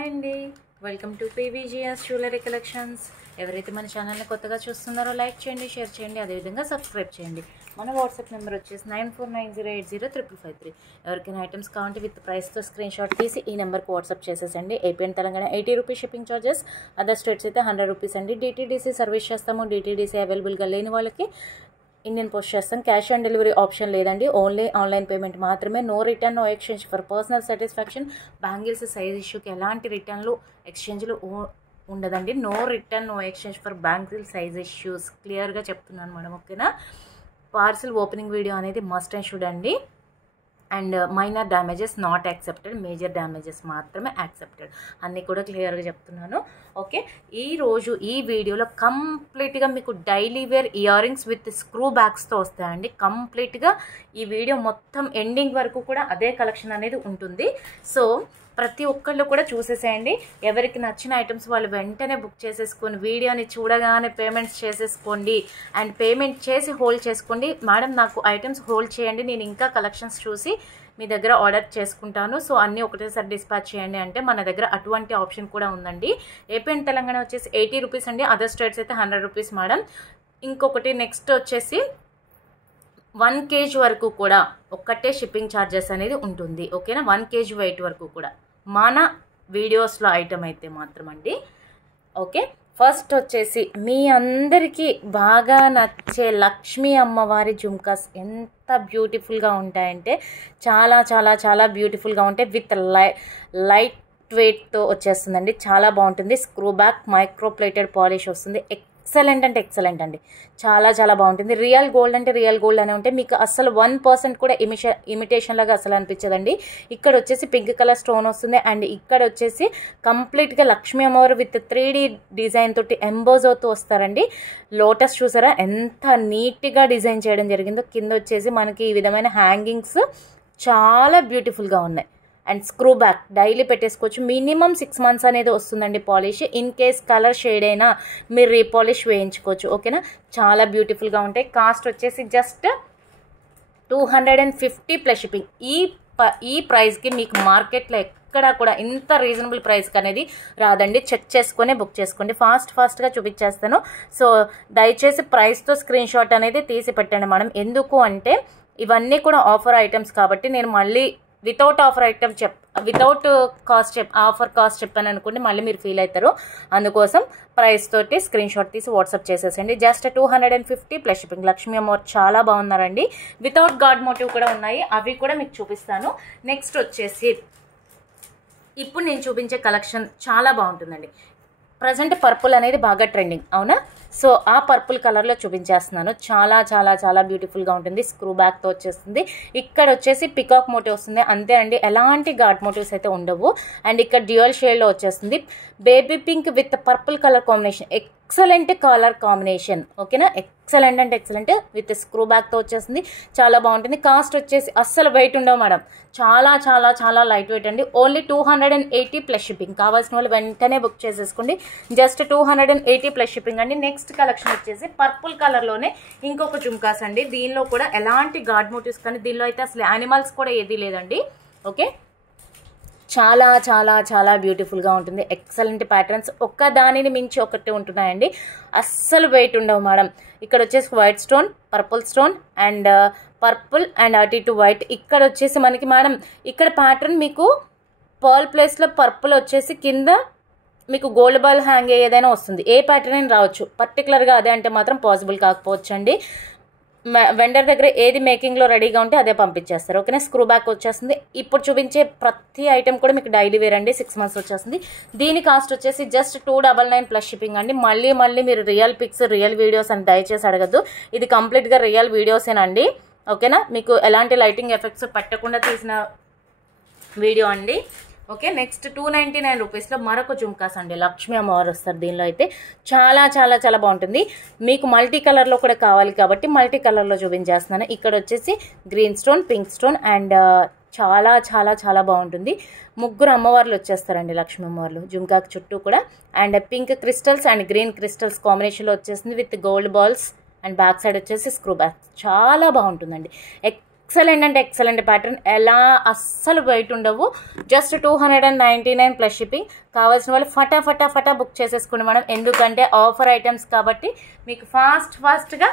Hi అండి, welcome to పీవీజీఎస్ jewellery collections. ఎవరైతే మన ఛానల్ని కొత్తగా చూస్తున్నారో లైక్ చేయండి, షేర్ చేయండి, అదేవిధంగా సబ్స్క్రైబ్ చేయండి. మన వాట్సాప్ నెంబర్ వచ్చేసి 9490803553. ఎవరికైనా ఐటమ్స్ కావాలంటే విత్ ప్రైస్తో స్క్రీన్ షాట్ తీసి ఈ నెంబర్కి వాట్సాప్ చేసేసండి. AP and Telangana 80 rupees shipping charges, other states అయితే 100 రూపీస్ అండి. డిటీడీసీ సర్వీస్ చేస్తాము. డిటీడీసీ అవైలబుల్గా లేని వాళ్ళకి ఇండియన్ పోస్ట్ చేస్తాం. క్యాష్ ఆన్ డెలివరీ ఆప్షన్ లేదండి, ఓన్లీ ఆన్లైన్ పేమెంట్ మాత్రమే. No return, no exchange for personal satisfaction. Bangles size ఇష్యూకి ఎలాంటి రిటర్న్లు ఎక్స్చేంజ్లు ఉండదండి. No return, no exchange for bangle size issues. క్లియర్గా చెప్తున్నాను మేడం, ఓకేనా. పార్సిల్ ఓపెనింగ్ వీడియో అనేది మస్ట్ అండ్ షుడ్ అండి. And minor damages not accepted, major damages మాత్రమే యాక్సెప్టెడ్. అన్నీ కూడా క్లియర్గా చెప్తున్నాను, ఓకే. ఈరోజు ఈ వీడియోలో కంప్లీట్గా మీకు daily wear year rings with screw బ్యాగ్స్తో వస్తాయండి. కంప్లీట్గా ఈ వీడియో మొత్తం ఎండింగ్ వరకు కూడా అదే కలెక్షన్ అనేది ఉంటుంది. సో ప్రతి ఒక్కళ్ళు కూడా చూసేసేయండి. ఎవరికి నచ్చిన ఐటమ్స్ వాళ్ళు వెంటనే బుక్ చేసేసుకొని వీడియోని చూడగానే పేమెంట్స్ చేసేసుకోండి. అండ్ పేమెంట్ చేసి హోల్డ్ చేసుకోండి. మేడం నాకు ఐటమ్స్ హోల్డ్ చేయండి, నేను ఇంకా కలెక్షన్స్ చూసి మీ దగ్గర ఆర్డర్ చేసుకుంటాను, సో అన్నీ ఒకటేసారి డిస్పాచ్ చేయండి అంటే మన దగ్గర అటువంటి ఆప్షన్ కూడా ఉందండి. ఏపీ అండ్ తెలంగాణ వచ్చేసి 80 రూపీస్ అండి, అదర్ స్టేట్స్ అయితే 100 రూపీస్ మేడం. ఇంకొకటి నెక్స్ట్ వచ్చేసి 1 kg వరకు కూడా ఒక్కటే షిప్పింగ్ ఛార్జెస్ అనేది ఉంటుంది, ఓకేనా. 1 kg వెయిట్ వరకు కూడా మన వీడియోస్లో ఐటమ్ అయితే మాత్రం అండి, ఓకే. ఫస్ట్ వచ్చేసి మీ అందరికీ బాగా నచ్చే లక్ష్మీ అమ్మవారి జుమ్కాస్ ఎంత బ్యూటిఫుల్గా ఉంటాయంటే చాలా చాలా చాలా బ్యూటిఫుల్గా ఉంటాయి. విత్ లైట్ వెయిట్తో వచ్చేస్తుందండి, చాలా బాగుంటుంది. Screw back micro plated polish వస్తుంది. ఎక్సలెంట్ అంటే ఎక్సలెంట్ అండి, చాలా చాలా బాగుంటుంది. రియల్ గోల్డ్ అంటే రియల్ గోల్డ్ అనే ఉంటే మీకు అసలు 1% కూడా ఇమిటేషన్ లాగా అసలు అనిపించదండి. ఇక్కడ వచ్చేసి పింక్ కలర్ స్టోన్ వస్తుంది. అండ్ ఇక్కడ వచ్చేసి కంప్లీట్గా లక్ష్మీ అమ్మవారు విత్ 3D డిజైన్ తోటి ఎంబోజోతో వస్తారండి. లోటస్ చూసారా ఎంత నీట్గా డిజైన్ చేయడం జరిగిందో. కింద వచ్చేసి మనకి ఈ విధమైన హ్యాంగింగ్స్ చాలా బ్యూటిఫుల్గా ఉన్నాయి. అండ్ స్క్రూ బ్యాక్ డైలీ పెట్టేసుకోవచ్చు. మినిమం 6 months అనేది వస్తుందండి polish. In case colour shade అయినా మీరు రీపాలిష్ వేయించుకోవచ్చు, ఓకేనా. చాలా బ్యూటిఫుల్గా ఉంటాయి. కాస్ట్ వచ్చేసి జస్ట్ 250 ప్లస్ షిప్పింగ్. ఈ ప్రైస్కి మీకు మార్కెట్లో ఎక్కడ కూడా ఇంత రీజనబుల్ ప్రైస్కి అనేది రాదండి. చెక్ చేసుకొని బుక్ చేసుకోండి. ఫాస్ట్గా చూపించేస్తాను. సో దయచేసి ప్రైస్తో స్క్రీన్ షాట్ అనేది తీసి పెట్టండి మేడం. ఎందుకు అంటే ఇవన్నీ కూడా ఆఫర్ ఐటమ్స్ కాబట్టి నేను మళ్ళీ without offer item without cost offer cost చెప్పాను అనుకోండి, మళ్ళీ మీరు ఫీల్ అవుతారు. అందుకోసం ప్రైస్ తోటి స్క్రీన్ షాట్ తీసి వాట్సాప్ చేసేసండి. Just 250 plus shipping. లక్ష్మీ అమ్మవారు చాలా బాగున్నారండి. వితౌట్ గాడ్ మోటివ్ కూడా ఉన్నాయి, అవి కూడా మీకు చూపిస్తాను. నెక్స్ట్ వచ్చేసి ఇప్పుడు నేను చూపించే కలెక్షన్ చాలా బాగుంటుందండి. ప్రజెంట్ పర్పుల్ అనేది బాగా ట్రెండింగ్, అవునా. సో ఆ పర్పుల్ కలర్లో చూపించేస్తున్నాను. చాలా చాలా చాలా బ్యూటిఫుల్గా ఉంటుంది. స్క్రూ బ్యాక్తో వచ్చేస్తుంది. ఇక్కడ వచ్చేసి పికాక్ మోటివ్ వస్తుంది, అంతే అండి. ఎలాంటి గాడ్ మోటివ్స్ అయితే ఉండవు. అండ్ ఇక్కడ డ్యూయల్ షేడ్లో వచ్చేస్తుంది. Baby pink with purple colour combination, excellent colour combination, ఓకేనా. ఎక్సలెంట్ అంటే ఎక్సలెంట్. విత్ స్క్రూ బ్యాక్తో వచ్చేస్తుంది, చాలా బాగుంటుంది. కాస్ట్ వచ్చేసి అస్సలు వెయిట్ ఉండవు మేడం, చాలా చాలా చాలా లైట్ వెయిట్ అండి. Only 280 plus shipping. కావాల్సిన వాళ్ళు వెంటనే బుక్ చేసేసుకోండి. జస్ట్ 280 ప్లస్ షిప్పింగ్ అండి. నెక్స్ట్ కలెక్షన్ వచ్చేసి పర్పుల్ కలర్లోనే ఇంకొక జుమ్కాస్ అండి. దీనిలో కూడా ఎలాంటి గాడ్ మోటివ్స్ కానీ దీనిలో అయితే అసలు యానిమల్స్ కూడా ఏదీ లేదండి, ఓకే. చాలా చాలా చాలా బ్యూటిఫుల్గా ఉంటుంది. ఎక్సలెంట్ ప్యాటర్న్స్ ఒక్క దానిని మించి ఒకటి ఉంటున్నాయండి. అస్సలు వెయిట్ ఉండవు మేడం. ఇక్కడ వచ్చేసి white stone, purple stone and purple and అటు ఇటు వైట్. ఇక్కడ వచ్చేసి మనకి మేడం ఇక్కడ ప్యాటర్న్ మీకు పర్ల్ ప్లేస్లో పర్పుల్ వచ్చేసి కింద మీకు గోల్డ్ బాల్ హ్యాంగ్ ఏదైనా వస్తుంది. ఏ ప్యాటర్న్ అయినా రావచ్చు, పర్టికులర్గా అదే అంటే మాత్రం పాసిబుల్ కాకపోవచ్చు అండి. వెండర్ దగ్గర ఏది మేకింగ్లో రెడీగా ఉంటే అదే పంపించేస్తారు, ఓకేనా. స్క్రూ బ్యాక్ వచ్చేస్తుంది. ఇప్పుడు చూపించే ప్రతి ఐటెం కూడా మీకు డైలీ వేర్ అండి. 6 months వచ్చేస్తుంది. దీని కాస్ట్ వచ్చేసి జస్ట్ 299 ప్లస్ షిప్పింగ్ అండి. మళ్ళీ మీరు రియల్ పిక్స్ రియల్ వీడియోస్ అని దయచేసి అడగద్దు. ఇది కంప్లీట్గా రియల్ వీడియోసేనండి, ఓకేనా. మీకు ఎలాంటి లైటింగ్ ఎఫెక్ట్స్ పెట్టకుండా తీసిన వీడియో అండి, ఓకే. నెక్స్ట్ 299 రూపీస్లో మరొక జుమ్కాస్ అండి. లక్ష్మీ అమ్మవారు వస్తారు దీనిలో అయితే. చాలా చాలా చాలా బాగుంటుంది. మీకు మల్టీ కలర్లో కూడా కావాలి కాబట్టి మల్టీ కలర్లో చూపించేస్తున్నాను. ఇక్కడ వచ్చేసి green stone, pink stone and చాలా చాలా చాలా బాగుంటుంది. 3 అమ్మవార్లు వచ్చేస్తారండి లక్ష్మీ అమ్మవార్లు జుమ్కాకి చుట్టూ కూడా. And pink crystals and green crystals కాంబినేషన్లో వచ్చేసింది with gold balls. And back side వచ్చేసి స్క్రూ బ్యాక్. చాలా బాగుంటుందండి. ఎక్సలెంట్ అంటే ఎక్సలెంట్ ప్యాటర్న్, ఎలా అస్సలు బయట ఉండవు. Just 299 plus shipping. కావాల్సిన వాళ్ళు ఫటా బుక్ చేసేసుకోండి మేడం, ఎందుకంటే ఆఫర్ ఐటమ్స్ కాబట్టి మీకు ఫాస్ట్గా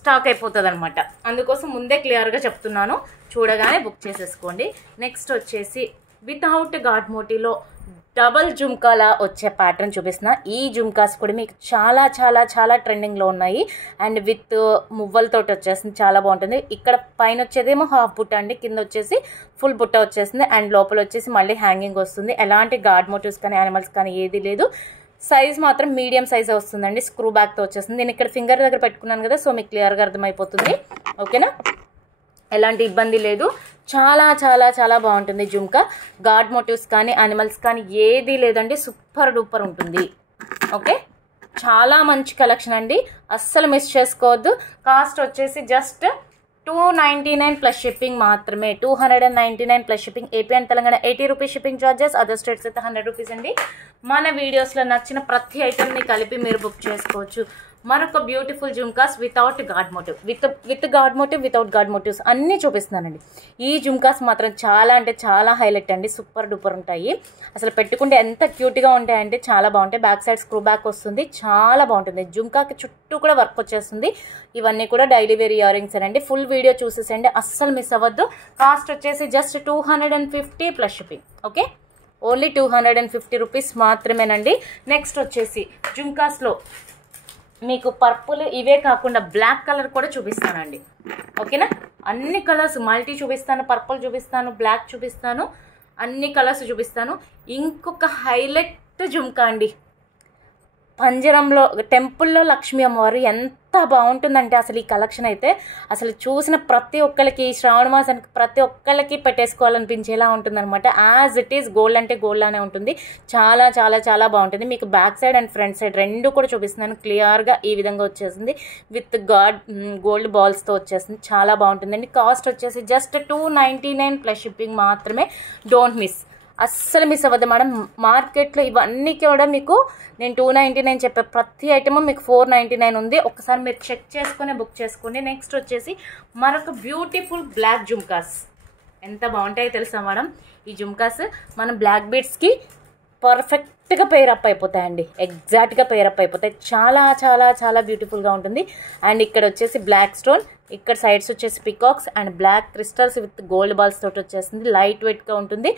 స్టాక్ అయిపోతుంది అనమాట. అందుకోసం ముందే క్లియర్గా చెప్తున్నాను, చూడగానే బుక్ చేసేసుకోండి. నెక్స్ట్ వచ్చేసి వితౌట్ గాడ్ మోటీలో డబల్ జుమ్కాలా వచ్చే ప్యాటర్న్ చూపిస్తున్నా. ఈ జుమ్కాస్ కూడా మీకు చాలా చాలా చాలా ట్రెండింగ్లో ఉన్నాయి. అండ్ విత్ మువ్వలతో వచ్చేసింది, చాలా బాగుంటుంది. ఇక్కడ పైన వచ్చేదేమో హాఫ్ బుట్ట అండి, కింద వచ్చేసి ఫుల్ బుట్ట వచ్చేసింది. అండ్ లోపల వచ్చేసి మళ్ళీ హ్యాంగింగ్ వస్తుంది. ఎలాంటి గాడ్ మోటివ్స్ కానీ యానిమల్స్ కానీ ఏది లేదు. సైజ్ మాత్రం మీడియం సైజ్ వస్తుందండి, స్క్రూ బ్యాక్తో వచ్చేస్తుంది. నేను ఇక్కడ ఫింగర్ దగ్గర పెట్టుకున్నాను కదా, సో మీకు క్లియర్గా అర్థమైపోతుంది. ఓకేనా, ఎలాంటి ఇబ్బంది లేదు. చాలా చాలా చాలా బాగుంటుంది జుమ్కా. గాడ్ మోటివ్స్ కానీ యానిమల్స్ కానీ ఏది లేదండి, సూపర్ డూపర్ ఉంటుంది. ఓకే, చాలా మంచి కలెక్షన్ అండి, అస్సలు మిస్ చేసుకోవద్దు. కాస్ట్ వచ్చేసి జస్ట్ 299 ప్లస్ షిప్పింగ్ మాత్రమే. 299 plus shipping. AP and Telangana 80 rupees shipping charges, other states అయితే 100 రూపీస్ అండి. మన వీడియోస్లో నచ్చిన ప్రతి ఐటెంని కలిపి మీరు బుక్ చేసుకోవచ్చు. మరొక beautiful jhumkas without God motive, with God motive, without God motives అన్నీ చూపిస్తున్నానండి. ఈ జుమ్కాస్ మాత్రం చాలా అంటే చాలా హైలైట్ అండి, సూపర్ డూపర్ ఉంటాయి. అసలు పెట్టుకుంటే ఎంత క్యూట్గా ఉంటాయంటే చాలా బాగుంటాయి. బ్యాక్ సైడ్ స్క్రూ బ్యాక్ వస్తుంది, చాలా బాగుంటుంది. జుమ్కాకి చుట్టూ కూడా వర్క్ వచ్చేస్తుంది. ఇవన్నీ కూడా డైలీ వేర్ ఇయర్ రింగ్స్ అండి. ఫుల్ వీడియో చూసేసండి, అస్సలు మిస్ అవ్వద్దు. కాస్ట్ వచ్చేసి just 250 plus shipping. Okay, only 250 rupees మాత్రమేనండి. నెక్స్ట్ వచ్చేసి జుమ్కాస్లో మీకు పర్పుల్ ఇవే కాకుండా బ్లాక్ కలర్ కూడా చూపిస్తానండి. ఓకేనా, అన్ని కలర్స్ మల్టీ చూపిస్తాను, పర్పుల్ చూపిస్తాను, బ్లాక్ చూపిస్తాను, అన్ని కలర్స్ చూపిస్తాను. ఇంకొక హైలైట్ జుమ్కా అండి, పంజరంలో టెంపుల్లో లక్ష్మీ అమ్మవారు ఎంత బాగుంటుందంటే అసలు ఈ కలెక్షన్ అయితే అసలు చూసిన ప్రతి ఒక్కరికి శ్రావణ మాసానికి ప్రతి ఒక్కరికి పెట్టేసుకోవాలనిపించేలా ఉంటుందన్నమాట. యాజ్ ఇట్ ఈస్ గోల్డ్ అంటే గోల్డ్ లానే ఉంటుంది. చాలా చాలా చాలా బాగుంటుంది. మీకు back side and front side రెండు కూడా చూపిస్తున్నాను క్లియర్గా. ఈ విధంగా వచ్చేసింది విత్ గోల్డ్ బాల్స్తో వచ్చేసింది, చాలా బాగుంటుందండి. కాస్ట్ వచ్చేసి జస్ట్ 299 ప్లస్ షిప్పింగ్ మాత్రమే. డోంట్ మిస్, అస్సలు మిస్ అవ్వద్దు మేడం. మార్కెట్లో ఇవన్నీ కూడా మీకు నేను 299 చెప్పే ప్రతి ఐటమ్ మీకు 499 ఉంది. ఒకసారి మీరు చెక్ చేసుకుని బుక్ చేసుకోండి. నెక్స్ట్ వచ్చేసి మరొక బ్యూటిఫుల్ బ్లాక్ జుమ్కాస్, ఎంత బాగుంటాయో తెలుసా మేడం ఈ జుమ్కాస్. మనం బ్లాక్ బీడ్స్కి పర్ఫెక్ట్గా పేరప్ అయిపోతాయండి, ఎగ్జాక్ట్గా పేరప్ అయిపోతాయి. చాలా చాలా చాలా బ్యూటిఫుల్గా ఉంటుంది. అండ్ ఇక్కడ వచ్చేసి బ్లాక్ స్టోన్, ఇక్కడ సైడ్స్ వచ్చేసి peacocks and black crystals with gold balls తోటి వచ్చేసింది. లైట్ వెయిట్గా ఉంటుంది,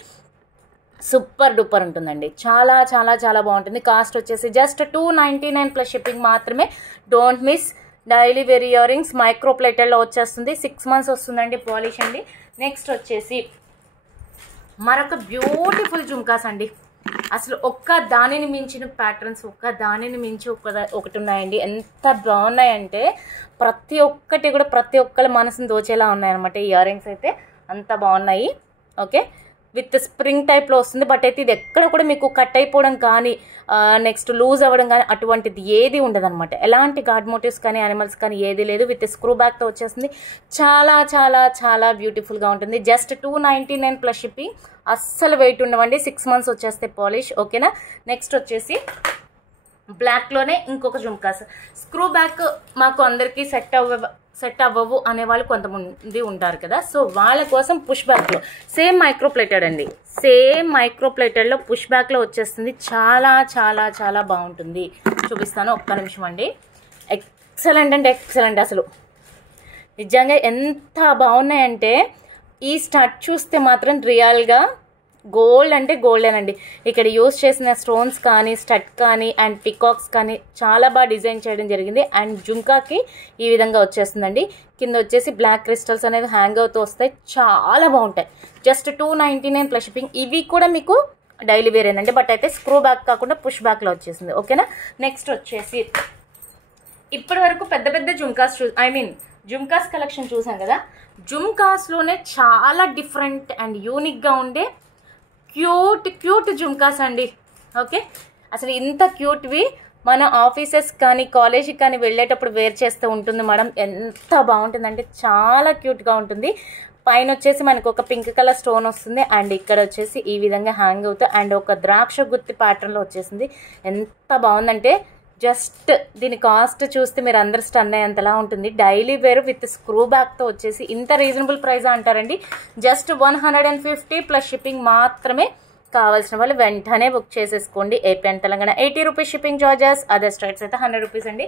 సూపర్ డూపర్ ఉంటుందండి. చాలా చాలా చాలా బాగుంటుంది. కాస్ట్ వచ్చేసి జస్ట్ 299 ప్లస్ షిప్పింగ్ మాత్రమే. Don't miss. Daily wear year rings micro ప్లేటెడ్లో వచ్చేస్తుంది. 6 months వస్తుందండి పాలిష్ అండి. నెక్స్ట్ వచ్చేసి మరొక బ్యూటిఫుల్ జుమ్కాస్ అండి. అసలు ఒక్క దానిని మించిన ప్యాటర్న్స్, ఒక్క దానిని మించి ఒకటి ఉన్నాయండి. ఎంత బాగున్నాయంటే ప్రతి ఒక్కటి కూడా ప్రతి ఒక్కరి మనసుని దోచేలా ఉన్నాయన్నమాట. ఈ ఇయర్ రింగ్స్ అయితే అంత బాగున్నాయి. ఓకే, విత్ స్ప్రింగ్ టైప్లో వస్తుంది. బట్ అయితే ఇది ఎక్కడ కూడా మీకు కట్ అయిపోవడం కానీ నెక్స్ట్ లూజ్ అవ్వడం కానీ అటువంటిది ఏది ఉండదు అనమాట. ఎలాంటి గాడ్ మోటివ్స్ కానీ యానిమల్స్ కానీ ఏది లేదు. విత్ స్క్రూ బ్యాక్తో వచ్చేస్తుంది. చాలా చాలా చాలా బ్యూటిఫుల్గా ఉంటుంది. Just 299 plus shipping. అస్సలు వెయిట్ ఉండవండి, 6 months వచ్చేస్తే పాలిష్. ఓకేనా, నెక్స్ట్ వచ్చేసి బ్లాక్లోనే ఇంకొక జుమ్కాస్. స్క్రూ బ్యాక్ మాకు అందరికీ సెట్ అవ్వవు అనేవాళ్ళు కొంతమంది ఉంటారు కదా, సో వాళ్ళ కోసం పుష్ బ్యాక్లో సేమ్ మైక్రో ప్లేటెడ్ అండి. సేమ్ మైక్రో ప్లేటెడ్లో పుష్ బ్యాక్లో వచ్చేస్తుంది. చాలా చాలా చాలా బాగుంటుంది. చూపిస్తాను, ఒక్క నిమిషం అండి. ఎక్సలెంట్ అంటే ఎక్సలెంట్, అసలు నిజంగా ఎంత బాగున్నాయంటే ఈ స్టడ్ చూస్తే మాత్రం రియల్గా గోల్డ్ అంటే గోల్డేనండి. ఇక్కడ యూస్ చేసిన స్టోన్స్ కానీ స్టడ్ కానీ అండ్ పికాక్స్ కానీ చాలా బాగా డిజైన్ చేయడం జరిగింది. అండ్ జుమ్కాకి ఈ విధంగా వచ్చేస్తుందండి. కింద వచ్చేసి బ్లాక్ క్రిస్టల్స్ అనేది హ్యాంగ్ అవుతూ వస్తాయి, చాలా బాగుంటాయి. Just 299 plus shipping. ఇవి కూడా మీకు డైలీ వేర్ ఏంటంటే బట్ అయితే స్క్రూ బ్యాక్ కాకుండా పుష్ బ్యాక్లో వచ్చేసింది. ఓకేనా, నెక్స్ట్ వచ్చేసి ఇప్పటి వరకు పెద్ద పెద్ద జుమ్కాస్ జుమ్కాస్ కలెక్షన్ చూసాం కదా. జుమ్కాస్లోనే చాలా డిఫరెంట్ అండ్ యూనిక్గా ఉండే క్యూట్ జుమ్కాస్ అండి. ఓకే, అసలు ఇంత క్యూట్వి మన ఆఫీసెస్ కానీ కాలేజీకి కానీ వెళ్ళేటప్పుడు వేర్ చేస్తూ ఉంటుంది మేడం. ఎంత బాగుంటుందంటే చాలా క్యూట్గా ఉంటుంది. పైన వచ్చేసి మనకు ఒక పింక్ కలర్ స్టోన్ వస్తుంది అండ్ ఇక్కడ వచ్చేసి ఈ విధంగా హ్యాంగ్ అవుతూ అండ్ ఒక ద్రాక్ష గుత్తి ప్యాటర్న్లో వచ్చేసింది. ఎంత బాగుందంటే జస్ట్ దీని కాస్ట్ చూస్తే మీరు అందరు స్టన్ అయ్యేంతలా ఉంటుంది. డైలీ వేర్ విత్ స్క్రూ బ్యాక్తో వచ్చేసి ఇంత రీజనబుల్ ప్రైస్ అంటారండి. జస్ట్ 150 ప్లస్ షిప్పింగ్ మాత్రమే. కావాల్సిన వాళ్ళు వెంటనే బుక్ చేసేసుకోండి. AP and Telangana 80 rupees shipping charges, other states అయితే 100 రూపీస్ అండి.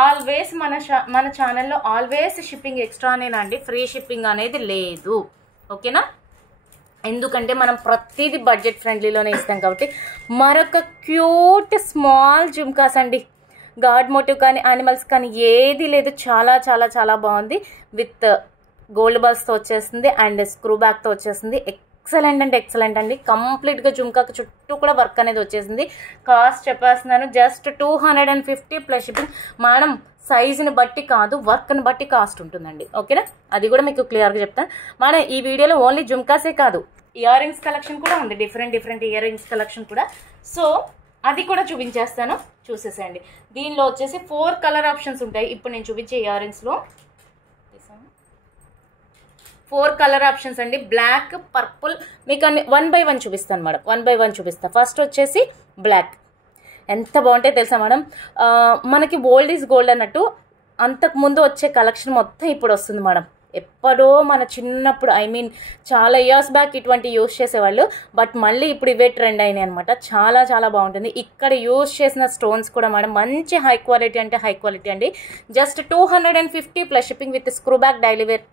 ఆల్వేస్ మన ఛానల్లో ఆల్వేస్ షిప్పింగ్ ఎక్స్ట్రానేనా అండి, ఫ్రీ షిప్పింగ్ అనేది లేదు. ఓకేనా? ఎందుకంటే మనం ప్రతిదీ బడ్జెట్ ఫ్రెండ్లీలోనే ఇస్తాం కాబట్టి. మరొక క్యూట్ స్మాల్ జుమ్కాస్ అండి, గాడ్ మోటివ్ కానీ యానిమల్స్ కానీ ఏది లేదు. చాలా చాలా చాలా బాగుంది. విత్ గోల్డ్ బాల్స్తో వచ్చేస్తుంది అండ్ స్క్రూ బ్యాక్తో వచ్చేస్తుంది. ఎక్సలెంట్ అంటే ఎక్సలెంట్ అండి. కంప్లీట్గా జుమ్కాకు చుట్టూ కూడా వర్క్ అనేది వచ్చేసింది. కాస్ట్ చెప్పేస్తున్నాను జస్ట్ 250 ప్లస్ షిప్పింగ్. మేడం సైజుని బట్టి కాదు, వర్క్ని బట్టి కాస్ట్ ఉంటుందండి. ఓకేనా? అది కూడా మీకు క్లియర్గా చెప్తాను. మన ఈ వీడియోలో ఓన్లీ జుమ్కాసే కాదు, ఇయర్ రింగ్స్ కలెక్షన్ కూడా ఉంది. డిఫరెంట్ ఇయర్ రింగ్స్ కలెక్షన్ కూడా. సో అది కూడా చూపించేస్తాను, చూసేసేయండి. దీనిలో వచ్చేసి 4 కలర్ ఆప్షన్స్ ఉంటాయి. ఇప్పుడు నేను చూపించే ఇయర్ రింగ్స్లో 4 కలర్ ఆప్షన్స్ అండి. బ్లాక్, పర్పుల్, మీకు అన్ని 1 by 1 చూపిస్తాను మేడం. 1 by 1 చూపిస్తాను. ఫస్ట్ వచ్చేసి బ్లాక్. ఎంత బాగుంటాయి తెలుసా మేడం, మనకి ఓల్డ్ ఈజ్ గోల్డ్ అన్నట్టు అంతకుముందు వచ్చే కలెక్షన్ మొత్తం ఇప్పుడు వస్తుంది మేడం. ఎప్పుడో మన చిన్నప్పుడు చాలా ఇయర్స్ బ్యాక్ ఇటువంటి యూస్ చేసేవాళ్ళు, బట్ మళ్ళీ ఇప్పుడు ఇవే ట్రెండ్ అయినాయి అనమాట. చాలా చాలా బాగుంటుంది. ఇక్కడ యూస్ చేసిన స్టోన్స్ కూడా మేడం మంచి హై క్వాలిటీ అంటే హై క్వాలిటీ అండి. Just 250 plus shipping with screw back daily wear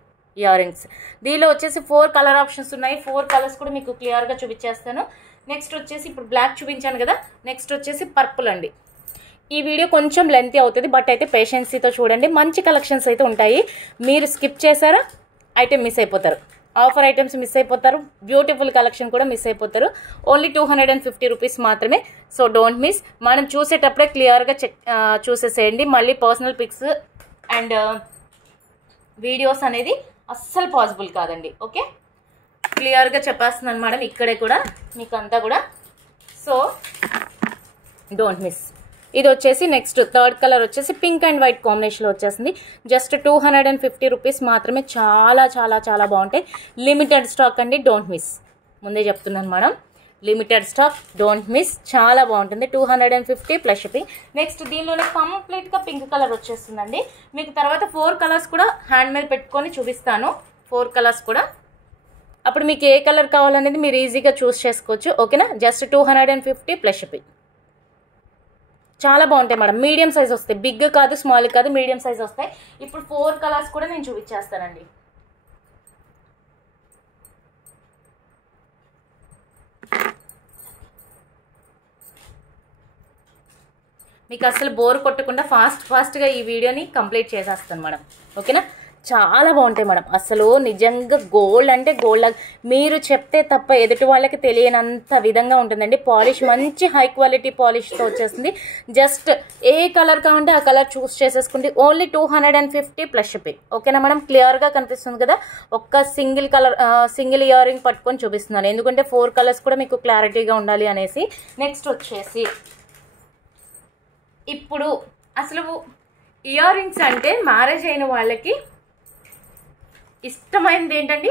year రింగ్స్. దీనిలో వచ్చేసి 4 కలర్ ఆప్షన్స్ ఉన్నాయి. 4 కలర్స్ కూడా మీకు క్లియర్గా చూపించేస్తాను. నెక్స్ట్ వచ్చేసి ఇప్పుడు బ్లాక్ చూపించాను కదా, నెక్స్ట్ వచ్చేసి పర్పుల్ అండి. ఈ వీడియో కొంచెం లెంతీ అవుతుంది, బట్ అయితే పేషెన్సీతో చూడండి. మంచి కలెక్షన్స్ అయితే ఉంటాయి. మీరు స్కిప్ చేశారా అయితే మిస్ అయిపోతారు. ఆఫర్ ఐటమ్స్ మిస్ అయిపోతారు, బ్యూటిఫుల్ కలెక్షన్ కూడా మిస్ అయిపోతారు. ఓన్లీ 250 రూపీస్ మాత్రమే. So don't miss. మనం చూసేటప్పుడే క్లియర్గా చూసేసేయండి. మళ్ళీ పర్సనల్ పిక్స్ అండ్ వీడియోస్ అనేది అస్సలు పాసిబుల్ కాదండి. ఓకే, క్లియర్గా చెప్పేస్తున్నాను మేడం ఇక్కడే కూడా మీకు అంతా కూడా. So don't miss. ఇది వచ్చేసి నెక్స్ట్ థర్డ్ కలర్ వచ్చేసి పింక్ అండ్ వైట్ కాంబినేషన్లో వచ్చేసింది. జస్ట్ 250 రూపీస్ మాత్రమే. చాలా చాలా చాలా బాగుంటాయి. లిమిటెడ్ స్టాక్ అండి, డోంట్ మిస్. ముందే చెప్తున్నాను madam, limited stock, don't miss. చాలా బాగుంటుంది. 250 ప్లస్ షిప్పింగ్. నెక్స్ట్ దీనిలోనే కంప్లీట్గా పింక్ కలర్ వచ్చేస్తుందండి. మీకు తర్వాత 4 కలర్స్ కూడా హ్యాండ్ మీద పెట్టుకొని చూపిస్తాను. 4 కలర్స్ కూడా అప్పుడు మీకు ఏ కలర్ కావాలనేది మీరు ఈజీగా చూస్ చేసుకోవచ్చు. ఓకేనా? Just 250 plus shipping. చాలా బాగుంటాయి మేడం. మీడియం సైజ్ వస్తాయి, బిగ్ కాదు స్మాల్ కాదు, మీడియం సైజ్ వస్తాయి. ఇప్పుడు 4 కలర్స్ కూడా నేను చూపించేస్తానండి. మీకు అసలు బోర్ కొట్టకుండా ఫాస్ట్గా ఈ వీడియోని కంప్లీట్ చేసేస్తాను మేడం. ఓకేనా? చాలా బాగుంటాయి మేడం. అసలు నిజంగా గోల్డ్ అంటే గోల్డ్, మీరు చెప్తే తప్ప ఎదుటి వాళ్ళకి తెలియనంత విధంగా ఉంటుందండి. పాలిష్ మంచి హై క్వాలిటీ పాలిష్తో వచ్చేస్తుంది. జస్ట్ ఏ కలర్ కావాలంటే ఆ కలర్ చూస్ చేసేసుకుంటే ఓన్లీ 250 ప్లస్ షిప్పింగ్. ఓకేనా మేడం? క్లియర్గా కనిపిస్తుంది కదా. ఒక్క సింగిల్ ఇయర్ రింగ్ పట్టుకొని చూపిస్తున్నాను, ఎందుకంటే 4 కలర్స్ కూడా మీకు క్లారిటీగా ఉండాలి అనేసి. నెక్స్ట్ వచ్చేసి ఇప్పుడు అసలు ఇయర్ రింగ్స్ అంటే మ్యారేజ్ అయిన వాళ్ళకి ఇష్టమైనది ఏంటండి?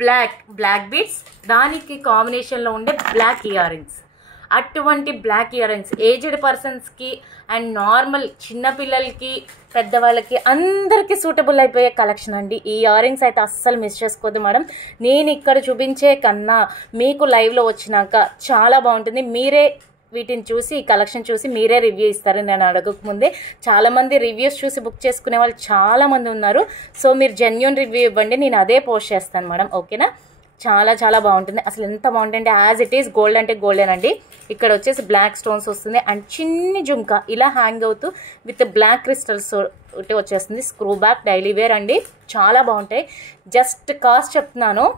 బ్లాక్ బీడ్స్, దానికి కాంబినేషన్లో ఉండే బ్లాక్ ఇయర్ రింగ్స్. అటువంటి బ్లాక్ ఇయర్ రింగ్స్ ఏజ్డ్ పర్సన్స్కి అండ్ నార్మల్ చిన్నపిల్లలకి పెద్దవాళ్ళకి అందరికీ సూటబుల్ అయిపోయే కలెక్షన్ అండి. ఈ ఇయర్ రింగ్స్ అయితే అస్సలు మిస్ చేసుకోవద్దు మేడం. నేను ఇక్కడ చూపించే కన్నా మీకు లైవ్లో వచ్చినాక చాలా బాగుంటుంది. మీరే వీటిని చూసి, ఈ కలెక్షన్ చూసి మీరే రివ్యూ ఇస్తారు. నేను అడగకముందే చాలామంది రివ్యూస్ చూసి బుక్ చేసుకునే వాళ్ళు చాలామంది ఉన్నారు. సో మీరు జెన్యూన్ రివ్యూ ఇవ్వండి, నేను అదే పోస్ట్ చేస్తాను మేడం. ఓకేనా? చాలా చాలా బాగుంటుంది. అసలు ఎంత బాగుంటుంది. యాజ్ ఇట్ ఈస్ గోల్డ్ అంటే గోల్డేనండి. ఇక్కడ వచ్చేసి బ్లాక్ స్టోన్స్ వస్తుంది అండ్ చిన్ని జుమ్కా ఇలా హ్యాంగ్ అవుతూ విత్ బ్లాక్ క్రిస్టల్స్ ఒకటి వచ్చేస్తుంది. స్క్రూ బ్యాక్ డైలీ వేర్ అండి. చాలా బాగుంటాయి. జస్ట్ కాస్ట్ చెప్తున్నాను,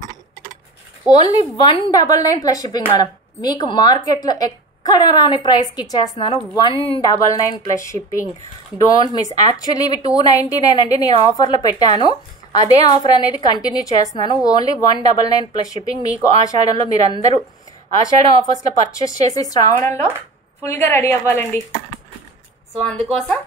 ఓన్లీ 199 ప్లస్ షిప్పింగ్ మేడం. మీకు మార్కెట్లో ఎక్కడ రాని ప్రైస్కి ఇచ్చేస్తున్నాను. 199 plus shipping. Don't miss. Actually ఇవి 299 అండి, నేను ఆఫర్లో పెట్టాను. అదే ఆఫర్ అనేది కంటిన్యూ చేస్తున్నాను. Only 199 plus shipping. మీకు ఆషాఢంలో మీరందరూ ఆషాఢం ఆఫర్స్లో పర్చేస్ చేసి శ్రావణంలో ఫుల్గా రెడీ అవ్వాలండి. సో అందుకోసం